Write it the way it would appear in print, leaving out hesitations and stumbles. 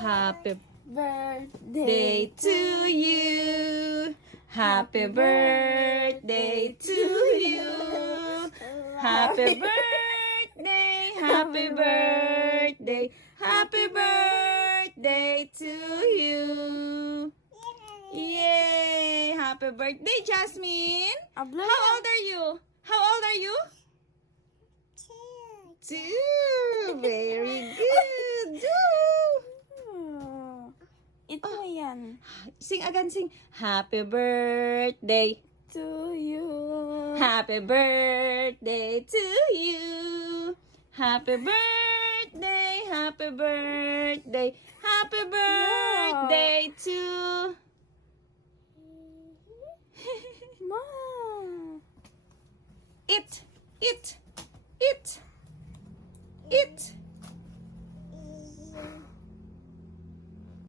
Happy birthday birthday to you. Happy birthday to you. Happy birthday, happy birthday, happy birthday to you. Yay! Happy birthday, Jasmine. How old are you? How old are you? 2. Very good. Ito yan. Sing again, sing. Happy birthday. To you. Happy birthday to you. Happy birthday, happy birthday, happy birthday to Mom. it, it, it, it.